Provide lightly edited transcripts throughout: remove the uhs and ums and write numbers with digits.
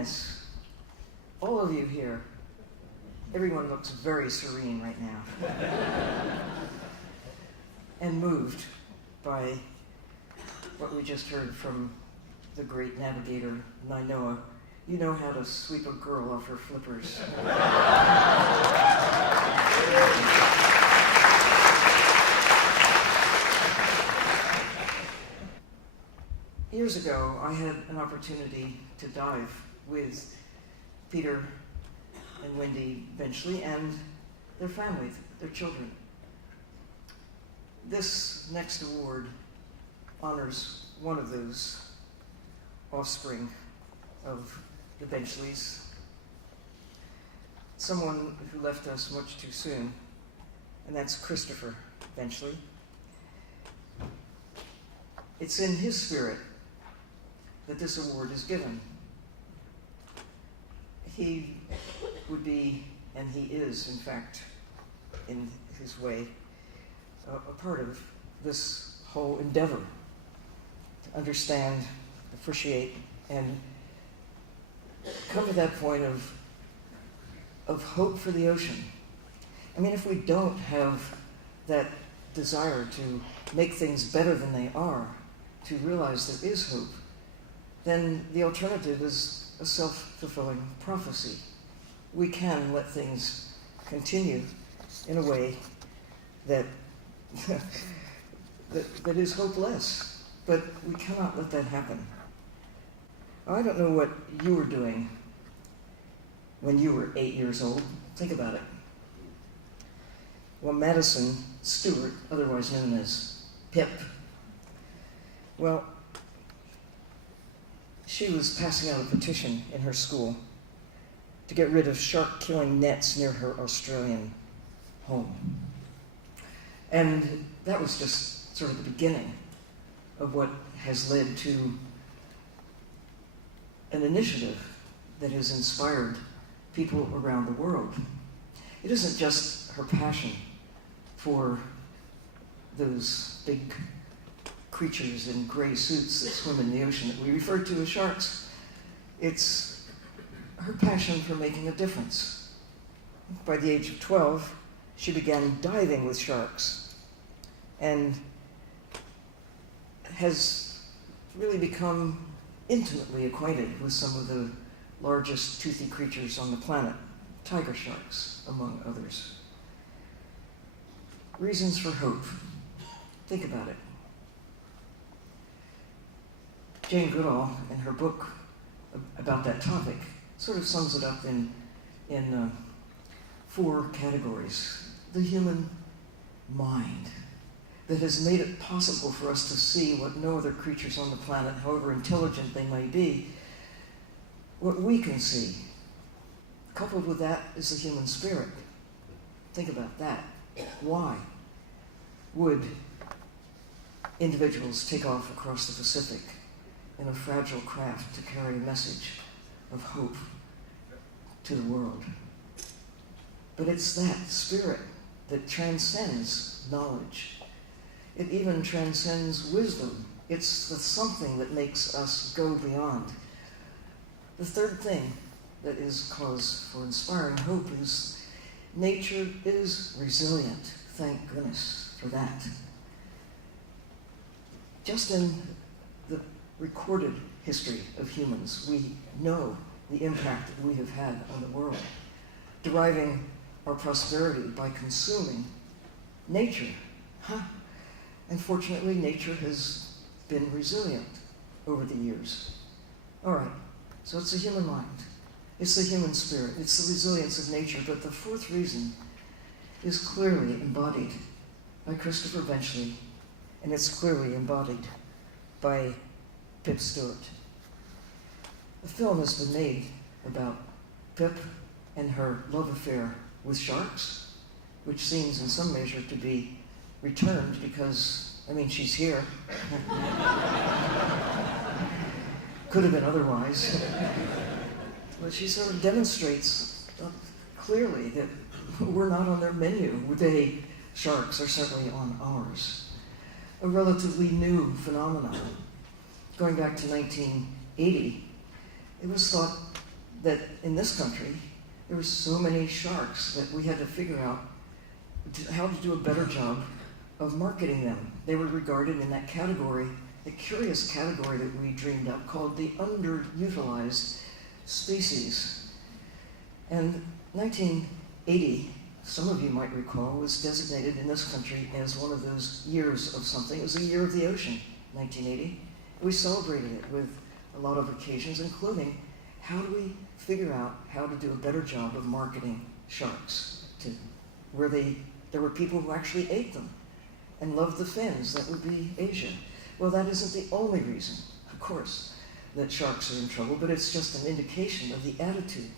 Highness, all of you here, everyone looks very serene right now. And moved by what we just heard from the great navigator, Nainoa. You know how to sweep a girl off her flippers. Years ago, I had an opportunity to dive with Peter and Wendy Benchley and their family, their children. This next award honors one of those offspring of the Benchleys, someone who left us much too soon, and that's Christopher Benchley. It's in his spirit that this award is given. He would be, and he is, in fact, in his way, a part of this whole endeavor to understand, appreciate, and come to that point of hope for the ocean. I mean, if we don't have that desire to make things better than they are, to realize there is hope, then the alternative is a self-fulfilling prophecy. We can let things continue in a way that that is hopeless, but we cannot let that happen. I don't know what you were doing when you were 8 years old. Think about it. Well, Madison, Stewart, otherwise known as Pip, well, she was passing out a petition in her school to get rid of shark-killing nets near her Australian home. And that was just sort of the beginning of what has led to an initiative that has inspired people around the world. It isn't just her passion for those big creatures in gray suits that swim in the ocean that we refer to as sharks. It's her passion for making a difference. By the age of 12, she began diving with sharks and has really become intimately acquainted with some of the largest toothy creatures on the planet, tiger sharks, among others. Reasons for hope. Think about it. Jane Goodall, in her book about that topic, sort of sums it up in 4 categories. The human mind that has made it possible for us to see what no other creatures on the planet, however intelligent they may be, what we can see. Coupled with that is the human spirit. Think about that. Why would individuals take off across the Pacific in a fragile craft to carry a message of hope to the world? But it's that spirit that transcends knowledge. It even transcends wisdom. It's the something that makes us go beyond. The third thing that is cause for inspiring hope is nature is resilient. Thank goodness for that. Just in the recorded history of humans, we know the impact that we have had on the world, deriving our prosperity by consuming nature. And fortunately, nature has been resilient over the years. All right, so it's the human mind. It's the human spirit. It's the resilience of nature. But the 4th reason is clearly embodied by Christopher Benchley, and it's clearly embodied by Pip Stewart. A film has been made about Pip and her love affair with sharks, which seems in some measure to be returned because, I mean, she's here. Could have been otherwise. But she sort of demonstrates clearly that we're not on their menu. Sharks are certainly on ours. A relatively new phenomenon. Going back to 1980, it was thought that in this country, there were so many sharks that we had to figure out how to do a better job of marketing them. They were regarded in that category, the curious category that we dreamed up called the underutilized species. And 1980, some of you might recall, was designated in this country as one of those years of something. It was the year of the ocean, 1980. We celebrated it with a lot of occasions, including how do we figure out how to do a better job of marketing sharks to where there were people who actually ate them and loved the fins. That would be Asia. Well, that isn't the only reason, of course, that sharks are in trouble, but it's just an indication of the attitude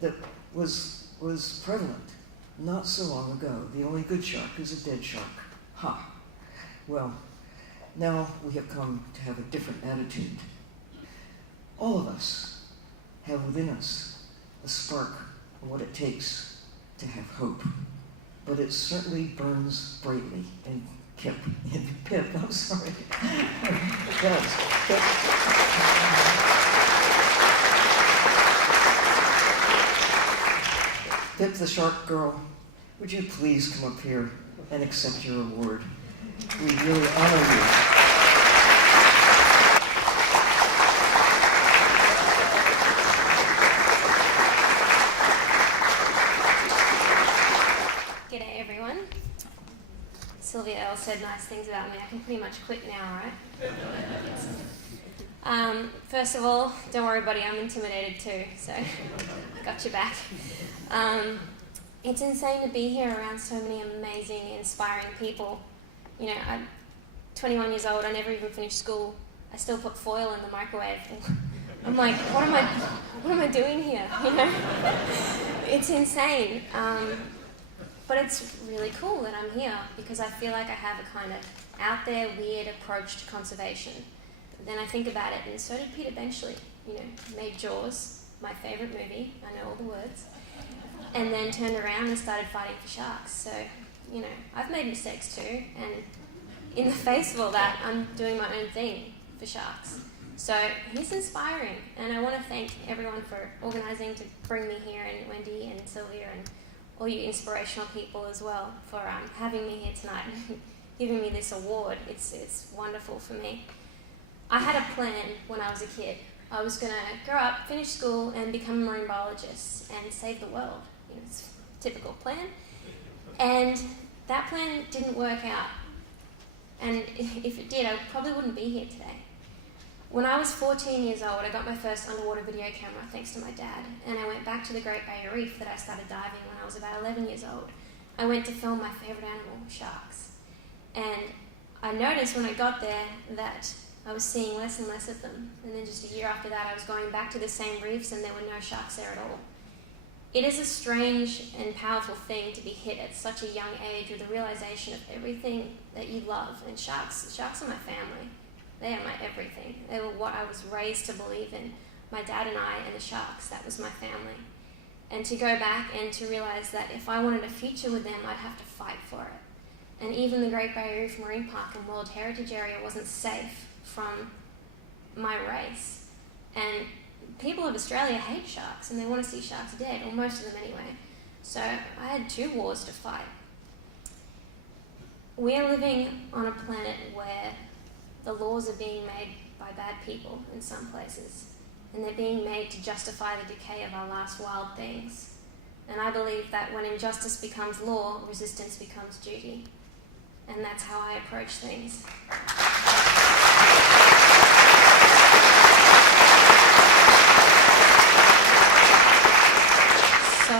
that was prevalent not so long ago. The only good shark is a dead shark. Ha! Well, now we have come to have a different attitude. All of us have within us a spark of what it takes to have hope. But it certainly burns brightly in Pip. I'm sorry. It does. Pip the Shark Girl, would you please come up here and accept your award? We really honor you. Sylvia, Earle said nice things about me. I can pretty much quit now, right? First of all, don't worry, buddy, I'm intimidated too, so I got your back. It's insane to be here around so many amazing, inspiring people. You know, I'm 21 years old, I never even finished school. I still put foil in the microwave. And I'm like, what am I doing here? You know? It's insane. But it's really cool that I'm here because I feel like I have a kind of out there, weird approach to conservation. But then I think about it, and so did Peter Benchley. You know, made Jaws, my favourite movie, I know all the words, and then turned around and started fighting for sharks. So, you know, I've made mistakes too, and in the face of all that, I'm doing my own thing for sharks. So he's inspiring, and I want to thank everyone for organising to bring me here, and Wendy and Sylvia and all you inspirational people as well for having me here tonight and giving me this award. It's wonderful for me. I had a plan when I was a kid. I was going to grow up, finish school, and become a marine biologist and save the world. You know, it's a typical plan. And that plan didn't work out. And if it did, I probably wouldn't be here today. When I was 14 years old, I got my first underwater video camera thanks to my dad, and I went back to the Great Barrier Reef that I started diving when I was about 11 years old. I went to film my favourite animal, sharks. And I noticed when I got there that I was seeing less and less of them. And then just a year after that, I was going back to the same reefs and there were no sharks there at all. It is a strange and powerful thing to be hit at such a young age with the realization of everything that you love. And sharks are my family. They are my everything. They were what I was raised to believe in. My dad and I and the sharks, that was my family. And to go back and to realize that if I wanted a future with them, I'd have to fight for it. And even the Great Barrier Reef Marine Park and World Heritage Area wasn't safe from my race. And people of Australia hate sharks and they want to see sharks dead, or most of them anyway. So I had 2 wars to fight. We're living on a planet where the laws are being made by bad people in some places, and they're being made to justify the decay of our last wild things. And I believe that when injustice becomes law, resistance becomes duty. And that's how I approach things. So,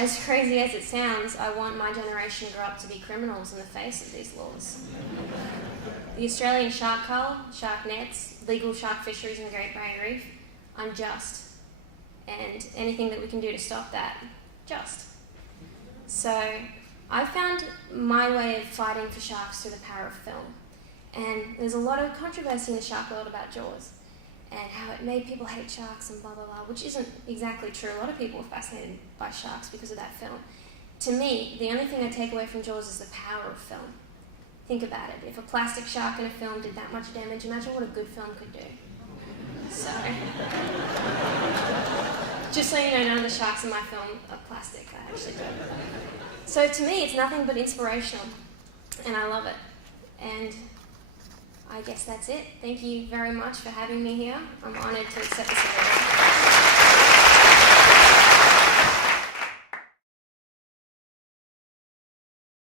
as crazy as it sounds, I want my generation to grow up to be criminals in the face of these laws. The Australian shark cull, shark nets, legal shark fisheries in the Great Barrier Reef, unjust. And anything that we can do to stop that, just. So I found my way of fighting for sharks through the power of film. And there's a lot of controversy in the shark world about Jaws and how it made people hate sharks and blah, blah, blah, which isn't exactly true. A lot of people were fascinated by sharks because of that film. To me, the only thing I take away from Jaws is the power of film. Think about it. If a plastic shark in a film did that much damage, imagine what a good film could do. So, Just so you know, none of the sharks in my film are plastic. I actually don't. So to me, it's nothing but inspirational, and I love it. And I guess that's it. Thank you very much for having me here. I'm honoured to accept this award.